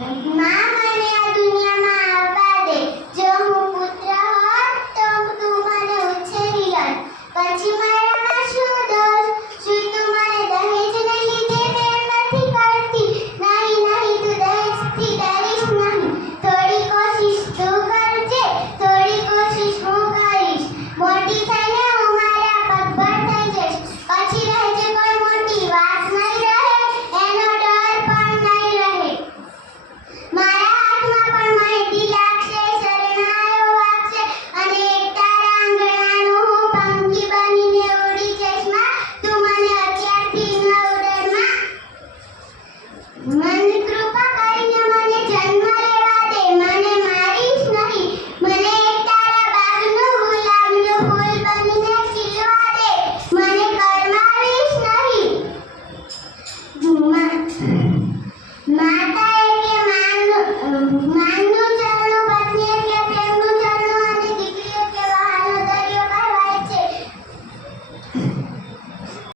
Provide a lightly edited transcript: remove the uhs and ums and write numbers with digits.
માં મને આ દુનિયામાં આવવા દે. જો હું પુત્ર હોત તો તું મને ઉછેરી લત. પછી મારામાં શું દોષ? શું તું મને દહેજને લીધે પ્રેમ નથી કરતી? નહીં નહીં, તું દહેજથી ડરીશ નહીં. થોડી કોશિશ તું કરજે, થોડી કોશિશ હું કરીશ. મોટી થઈને હું મારા પગભર થઈ જઈશ. પછી રહેજે કોઈ મોટી વાત નહીં રહે, એનો ડર પણ નહીં રહે. મારા હાથમાં પણ મહેંદી લાગશે, શરણાઈઓ વાગશે અને એક તારા આંગણાનું હું પંખી બનીને ઉડી જઈશ. માં, તું મને અત્યારથી ન ઉડાડમાં. મને કૃપા કરીને મને જન્મ લેવા દે. મને મારીશ નહીં. મને એક તારા બાગનું ગુલાબનું ફૂલ બનીને ખીલવા દે. મને કરમાવીશ નહીં.